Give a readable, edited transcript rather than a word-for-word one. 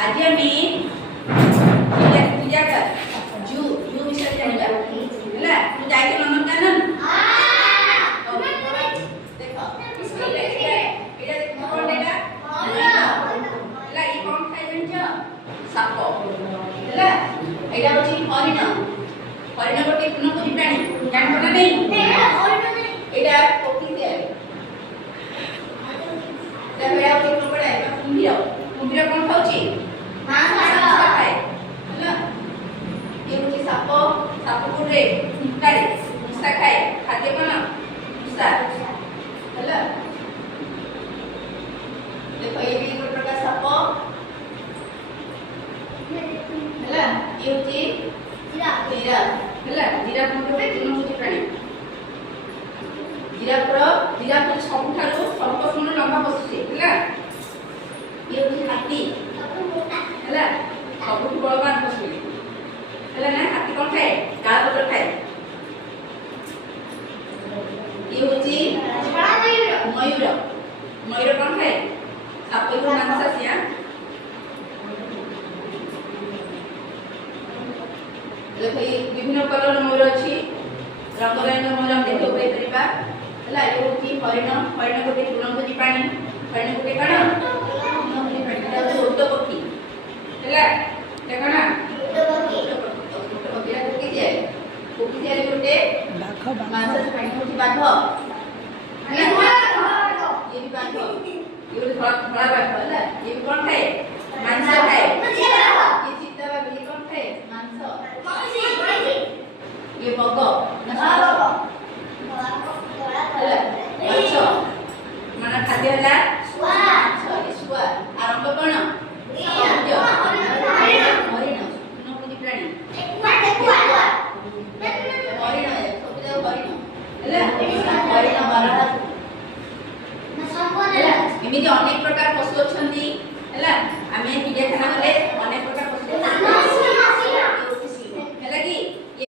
आज आम्ही पूजा कर जू जू विषय जानिबा हैला तू जाई के नंदनकानन हां देखो एटा कोन देगा हैला ई कोन खाइ जन्छ साप हैला एटा होची हरिण हरिण गोटे तृणभोजी प्राणी जान पता नहीं एटा पक्षी से बेड़ा होची पड़े कुंभीर कुंभीर कोन खाउची मांस खाए हैला ये होची साप साप कोरे मुक्तारे मुसा खाए खाद्य कोन मुसा हैला देखो ये भी एक प्रकार साप हैला ये होची जिराफ हैला जिराफ कोटे तृणभोजी प्राणी जिराफ को सबठारो सर्वप्रथम लंबा बसुचे हैला ये होची हाथी हैला सबठु बलवान पशु हैला ना हाथी कोन खाए काला पत्र खाए ये होची मयूर मयूर कोन खाए साप को मांसासिया देखो ये विभिन्न कलर मयूर अछि रंग रंग मयूर हम देखो पे परिबा हैला ये होची हरिण हरिण गोटे तृणभोजी प्राणी हरिण गोटे काण तृणभोजी प्राणी एटा होची उड्ड पक्षी हैला देखना उड्ड पक्षी रा कोकी जाय गोटे मांस प्राणी होची बाघ ये भी बाघ ये भी थोड़ा बाघ हैला ये भी कोन खाए मांस खाए ये चीता बाघ ये कोन खाए मांस ये बग ना अच्छा माना खाद्य होला सुआ सुआ आरंभ कोन हरिण तृणभोजी प्राणी हरिण सब जाओ हरिण हैला हरिण बारहा एमिति अनेक प्रकार